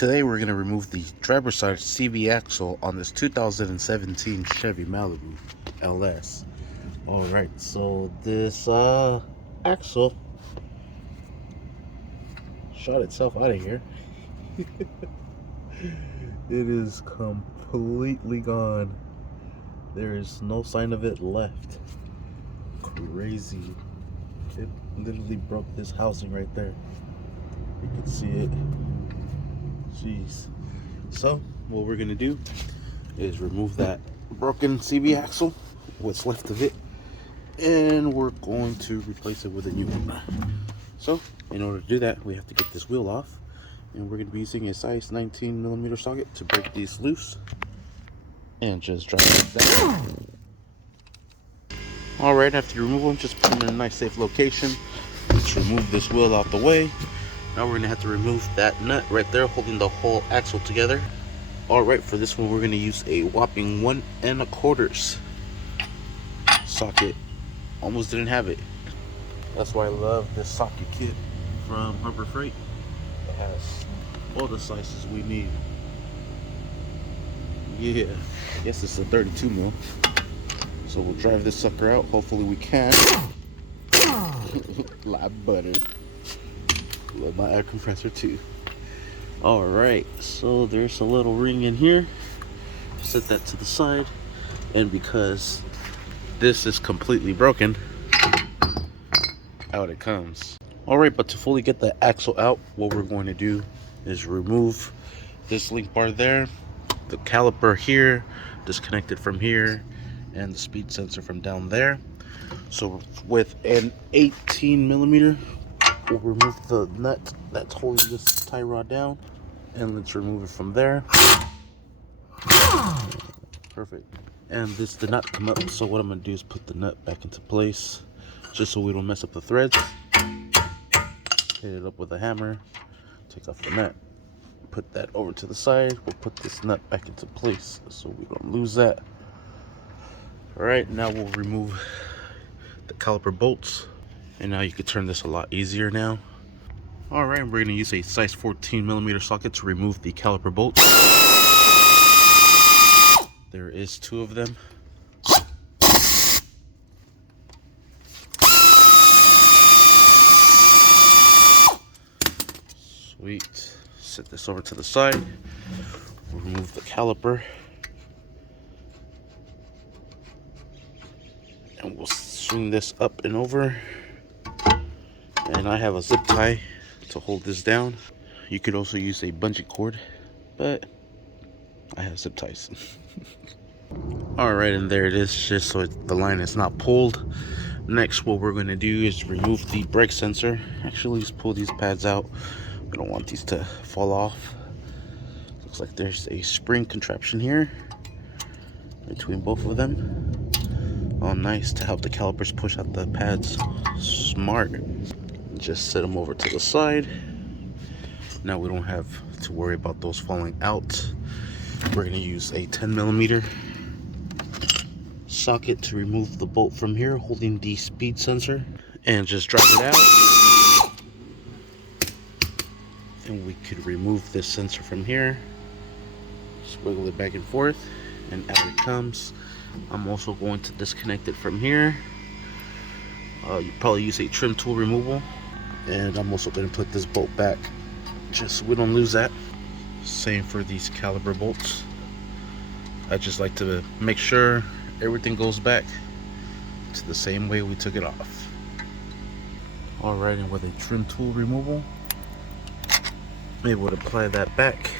Today we're going to remove the driver's side CV axle on this 2017 Chevy Malibu LS. Alright, so this axle shot itself out of here. It is completely gone. There is no sign of it left. Crazy. It literally broke this housing right there. You can see it. Jeez. So what we're gonna do is remove that broken CV axle, what's left of it, and we're going to replace it with a new one. So in order to do that, we have to get this wheel off, and we're going to be using a size 19mm socket to break these loose and just drop it down. Alright, after you remove them, just put them in a nice safe location. Let's remove this wheel out the way. Now we're going to have to remove that nut right there holding the whole axle together. Alright, for this one we're going to use a whopping 1 1/4 socket. Almost didn't have it. That's why I love this socket kit from Harbor Freight. It has all the sizes we need. Yeah, I guess it's a 32mm. So we'll drive this sucker out. Hopefully we can. Lot butter. Love my air compressor too. Alright, so there's a little ring in here. Set that to the side. And because this is completely broken, out it comes. Alright, but to fully get the axle out, what we're going to do is remove this link bar there, the caliper here, disconnect it from here, and the speed sensor from down there. So with an 18mm, we'll remove the nut that's holding this tie rod down, and let's remove it from there. Perfect. And this did not come up, so what I'm going to do is put the nut back into place, just so we don't mess up the threads. Hit it up with a hammer, take off the nut, put that over to the side. We'll put this nut back into place so we don't lose that. Alright, now we'll remove the caliper bolts, and now you can turn this a lot easier now. Alright, we're going to use a size 14mm socket to remove the caliper bolts. There is 2 of them. Sweet. Set this over to the side. We'll remove the caliper. And we'll swing this up and over. And I have a zip tie to hold this down. You could also use a bungee cord, but I have zip ties. Alright, and there it is, just so the line is not pulled. Next, what we're going to do is remove the brake sensor. Actually, just pull these pads out. We don't want these to fall off. Looks like there's a spring contraption here between both of them. Oh, nice, to help the calipers push out the pads. Smart. Just set them over to the side. Now we don't have to worry about those falling out. We're going to use a 10mm socket to remove the bolt from here holding the speed sensor, and just drag it out. And we could remove this sensor from here. Just wiggle it back and forth, and out it comes. I'm also going to disconnect it from here. You probably use a trim tool removal, and I'm also going to put this bolt back just so we don't lose that. Same for these caliper bolts. I just like to make sure everything goes back to the same way we took it off. Alright, and with a trim tool removal, I'm able to apply that back.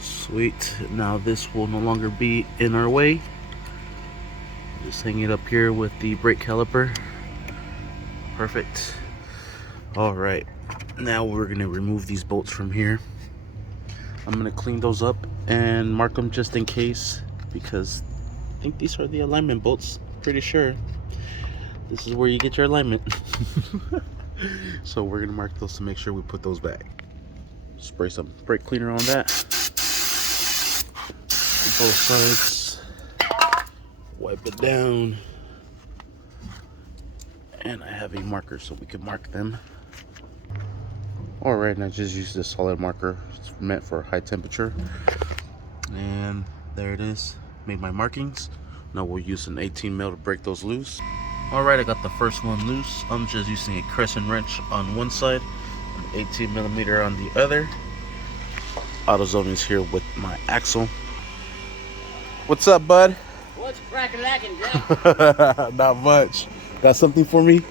Sweet. Now this will no longer be in our way. Just hang it up here with the brake caliper. Perfect. Alright, now we're going to remove these bolts from here. I'm going to clean those up and mark them just in case, because I think these are the alignment bolts. Pretty sure this is where you get your alignment. So we're going to mark those to make sure we put those back. Spray some brake cleaner on that. Both sides. Wipe it down. And I have a marker so we can mark them. Alright, and I just used this solid marker. It's meant for high temperature. And there it is. Made my markings. Now we'll use an 18 mil to break those loose. Alright, I got the first one loose. I'm just using a crescent wrench on one side, an 18 millimeter on the other. AutoZone is here with my axle. What's up, bud? What's crack-a-lackin', Jack? Not much. Got something for me? You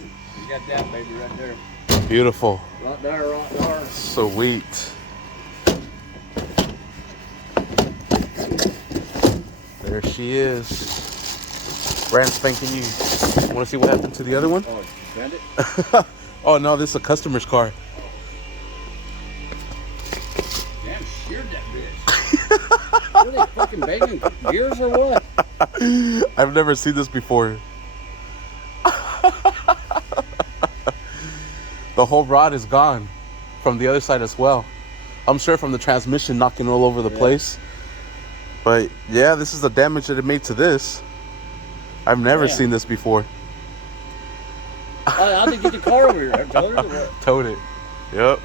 got that baby right there. Beautiful. Right there, right there. Sweet. There she is. Brand spanking new. Want to see what happened to the other one? Oh, you found it? Oh no, this is a customer's car. Damn, sheared that bitch. What are they fucking banging gears or what? I've never seen this before. The whole rod is gone from the other side as well. I'm sure from the transmission knocking all over the place. But yeah, this is the damage that it made to this. I've never seen this before. How'd they get the car over here? Towed it or what? Towed it. Yep.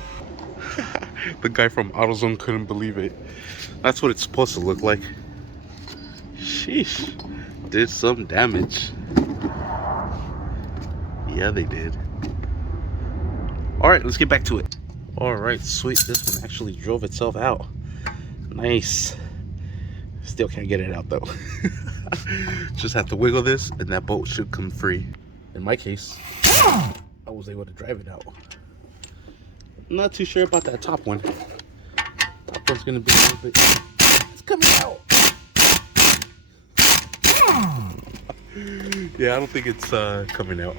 The guy from AutoZone couldn't believe it. That's what it's supposed to look like. Sheesh. Did some damage. Yeah, they did. Alright, let's get back to it. Alright, sweet. This one actually drove itself out. Nice. Still can't get it out though. Just have to wiggle this and that bolt should come free. In my case, I was able to drive it out. I'm not too sure about that top one. Top one's gonna be a little bit... It's coming out! Yeah, I don't think it's coming out.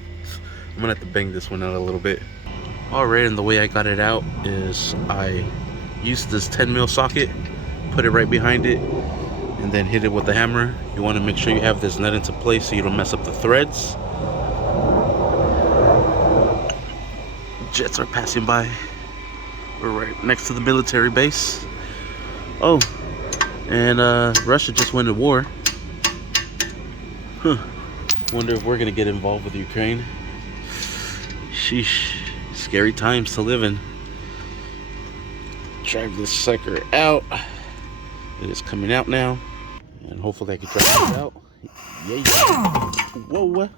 I'm gonna have to bang this one out a little bit. Alright, and the way I got it out is I used this 10 mil socket, put it right behind it, and then hit it with the hammer. You want to make sure you have this nut into place so you don't mess up the threads. Jets are passing by. We're right next to the military base. Oh, and Russia just went to war. Huh. Wonder if we're gonna get involved with Ukraine. Sheesh. Scary times to live in. Drive this sucker out. It is coming out now. And hopefully I can drive it out. Yeah. Whoa.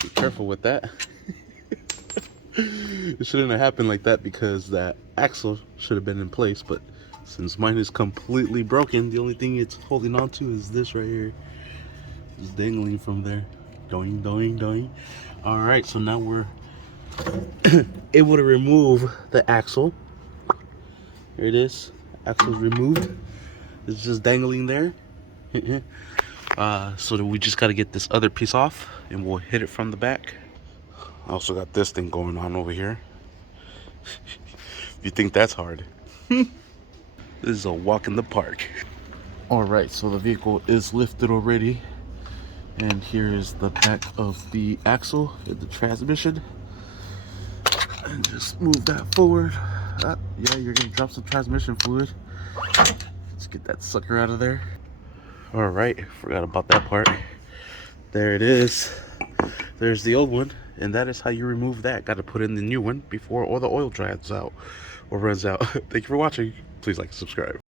Be careful with that. It shouldn't have happened like that because that axle should have been in place. But since mine is completely broken, the only thing it's holding on to is this right here. It's dangling from there. Doing, doing, doing. Alright, so now we're able to remove the axle. Here it is. Axle's removed. It's just dangling there. So that we just got to get this other piece off and we'll hit it from the back. I also got this thing going on over here. You think that's hard? This is a walk in the park. Alright, so the vehicle is lifted already. And here is the back of the axle and the transmission. And just move that forward. Yeah, you're gonna drop some transmission fluid. Let's get that sucker out of there. Alright, forgot about that part. There it is. There's the old one, and that is how you remove that. Got to put in the new one before all the oil dries out or runs out. Thank you for watching. Please like and subscribe.